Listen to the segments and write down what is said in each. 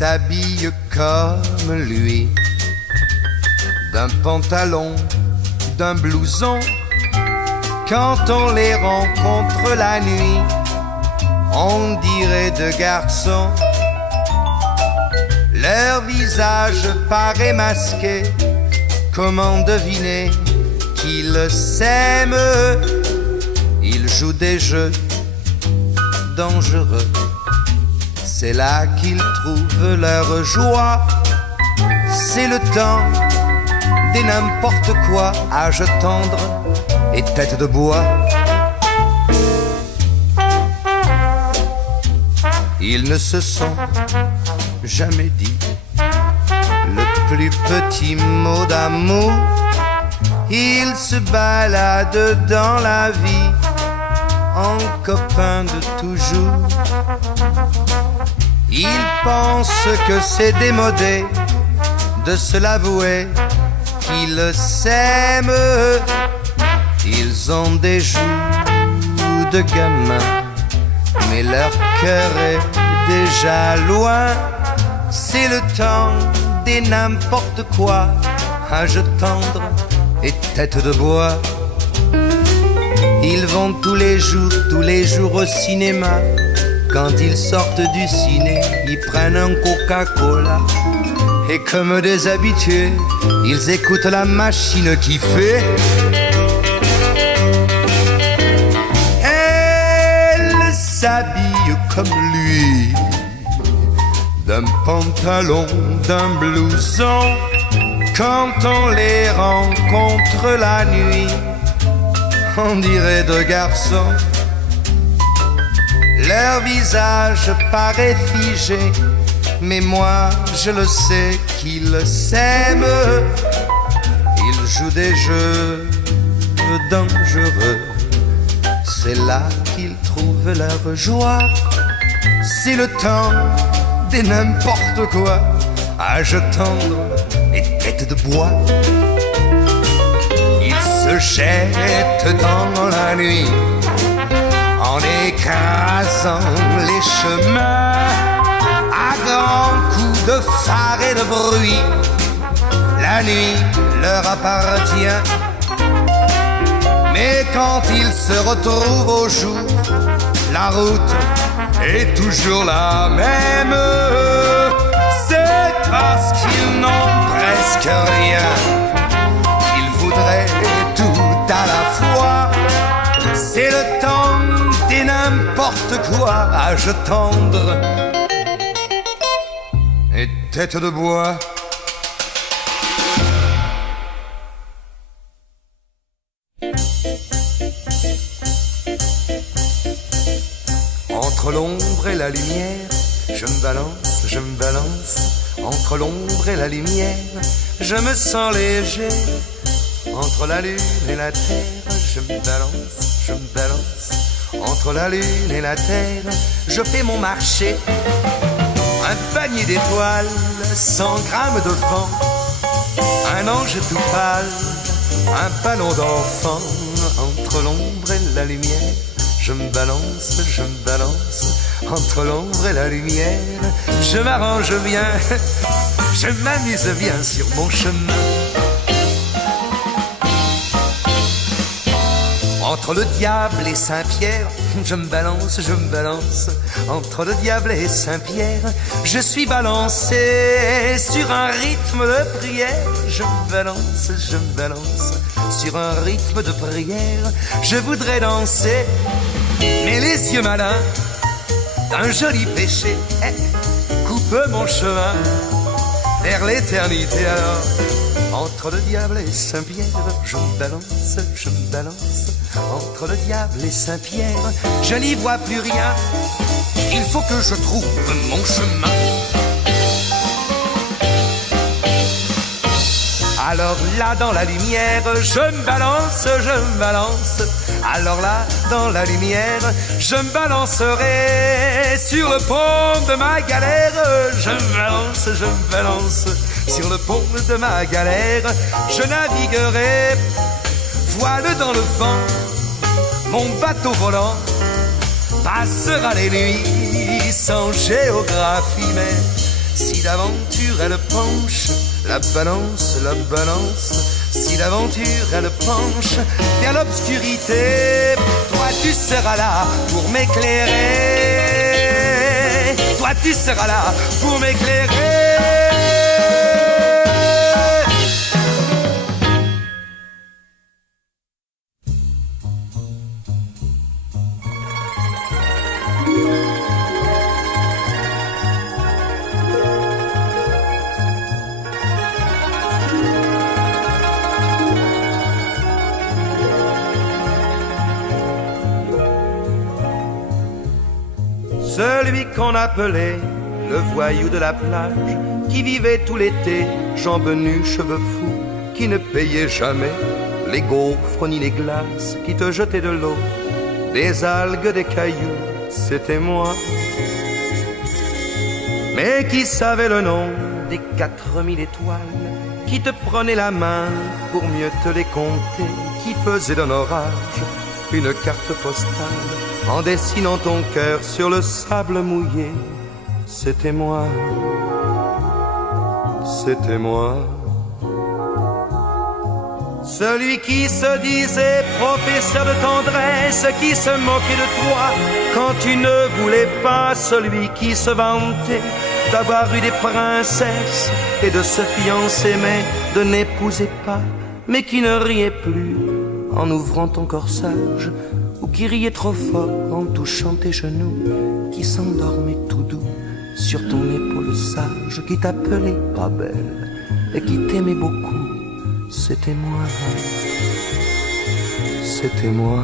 s'habillent comme lui, d'un pantalon, d'un blouson. Quand on les rencontre la nuit, on dirait deux garçons. Leur visage paraît masqué, comment deviner qu'ils s'aiment? Ils jouent des jeux dangereux, c'est là qu'ils trouvent leur joie. C'est le temps des n'importe quoi, âge tendre et tête de bois. Ils ne se sont jamais dit le plus petit mot d'amour. Ils se baladent dans la vie en copains de toujours. Ils pensent que c'est démodé de se l'avouer qu'ils s'aiment. Ils ont des joues de gamins, mais leur cœur est déjà loin. C'est le temps des n'importe quoi, âge tendre et tête de bois. Ils vont tous les jours au cinéma. Quand ils sortent du ciné, ils prennent un Coca-Cola. Et comme des habitués, ils écoutent la machine qui fait. Elle s'habille comme lui, d'un pantalon, d'un blouson. Quand on les rencontre la nuit, on dirait deux garçons. Leur visage paraît figé, mais moi je le sais qu'ils s'aiment. Ils jouent des jeux dangereux, c'est là qu'ils trouvent leur joie. C'est le temps des n'importe quoi, âge tendre et tête de bois. Ils se jettent dans la nuit en écrasant les chemins à grands coups de phare et de bruit. La nuit leur appartient, mais quand ils se retrouvent au jour, la route est toujours la même. C'est parce qu'ils n'ont presque rien qu'ils voudraient tout à la fois. C'est le temps des n'importe quoi, âge tendre et tête de bois. Entre l'ombre et la lumière, je me balance, je me balance. Entre l'ombre et la lumière, je me sens léger. Entre la lune et la terre, je me balance, je me balance. Entre la lune et la terre, je fais mon marché. Un panier d'étoiles, 100 grammes de vent, un ange tout pâle, un ballon d'enfant. Entre l'ombre et la lumière, je me balance, je me balance. Entre l'ombre et la lumière, je m'arrange bien, je m'amuse bien sur mon chemin. Entre le diable et Saint-Pierre, je me balance, je me balance. Entre le diable et Saint-Pierre, je suis balancé sur un rythme de prière. Je me balance, je me balance sur un rythme de prière. Je voudrais danser, mais les yeux malins d'un joli péché coupent mon chemin vers l'éternité. Alors, entre le diable et Saint-Pierre, je me balance, je me balance. Entre le diable et Saint-Pierre, je n'y vois plus rien. Il faut que je trouve mon chemin. Alors là dans la lumière, je me balance, je me balance. Alors là dans la lumière, je me balancerai sur le pont de ma galère. Je me balance, je me balance sur le pont de ma galère. Je naviguerai voile dans le vent. Mon bateau volant passera les nuits sans géographie, mais Si l'aventure elle penche, la balance, si l'aventure elle penche vers l'obscurité, toi tu seras là pour m'éclairer. Toi tu seras là pour m'éclairer. Celui qu'on appelait le voyou de la plage, qui vivait tout l'été, jambes nues, cheveux fous, qui ne payait jamais les gaufres ni les glaces, qui te jetait de l'eau, des algues, des cailloux, c'était moi. Mais qui savait le nom des 4000 étoiles, qui te prenait la main pour mieux te les compter, qui faisait d'un orage une carte postale en dessinant ton cœur sur le sable mouillé. C'était moi, c'était moi. Celui qui se disait professeur de tendresse, qui se moquait de toi quand tu ne voulais pas, celui qui se vantait d'avoir eu des princesses et de se fiancer mais de n'épouser pas, mais qui ne riait plus en ouvrant ton corsage, ou qui riait trop fort en touchant tes genoux, qui s'endormait tout doux sur ton épaule sage, qui t'appelait pas belle et qui t'aimait beaucoup. C'était moi, c'était moi.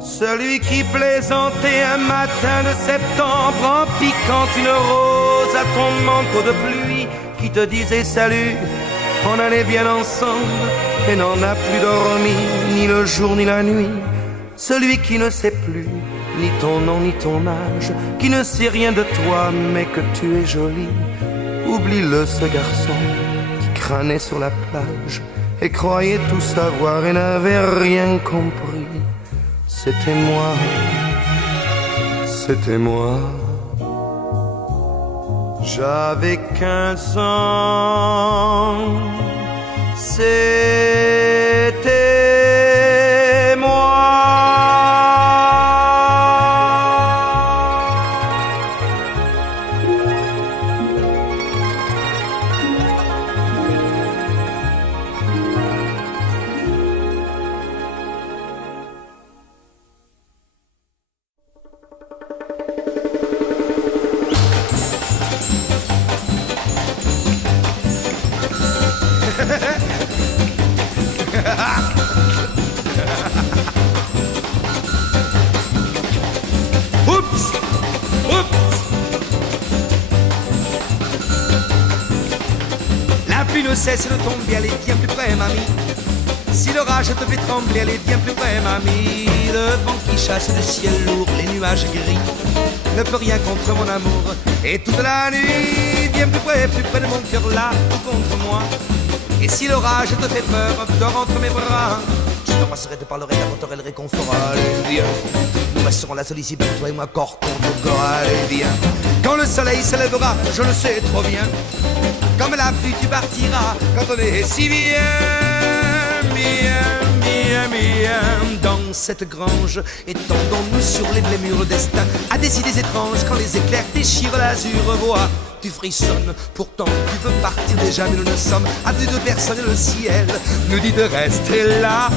Celui qui plaisantait un matin de septembre en piquant une rose à ton manteau de pluie, qui te disait salut, on allait bien ensemble et n'en a plus dormi ni le jour ni la nuit. Celui qui ne sait plus ni ton nom ni ton âge, qui ne sait rien de toi mais que tu es jolie. Oublie-le ce garçon qui crânait sur la plage et croyait tout savoir et n'avait rien compris. C'était moi, c'était moi. J'avais 15 ans, c'était moi. Oups, oups. La pluie ne cesse de tomber, allez viens plus près mamie. Si l'orage te fait trembler, allez viens plus près mamie. Le vent qui chasse le ciel lourd, les nuages gris ne peut rien contre mon amour. Et toute la nuit, viens plus près de mon cœur là, tout contre moi. Et si l'orage te fait peur, dors entre mes bras. Je t'embrasserai, te parlerai, t'apporterai le réconfort. Allez viens, nous resterons là seuls ici, toi et moi, corps contre corps. Allez viens, quand le soleil se lèvera, je le sais trop bien. Comme la pluie tu partiras, quand on est si bien, bien, bien, bien. Dans cette grange, étendons-nous sur les blés murs destin, à des idées étranges quand les éclairs déchirent l'azur. Vois, tu frissonnes, pourtant tu veux partir déjà, mais nous ne sommes à deux personnes et le ciel nous dit de rester là.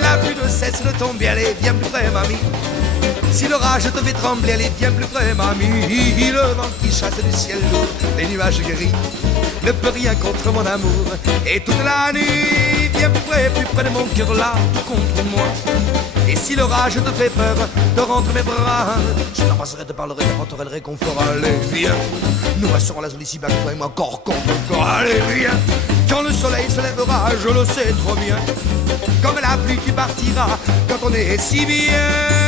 La pluie ne cesse de tomber, allez viens plus près mamie. Si l'orage te fait trembler, allez viens plus près mamie. Le vent qui chasse du ciel lourd, les nuages gris ne peut rien contre mon amour. Et toute la nuit, viens plus près de mon cœur là, tout contre moi. Et si l'orage te fait peur, dors entre mes bras. Je t'embrasserai, te parlerai, t'apporterai le réconfort. Allez viens, nous resterons là ici, toi et moi, corps contre corps. Allez viens, quand le soleil se lèvera, je le sais trop bien. Comme la pluie tu partiras, quand on est si bien.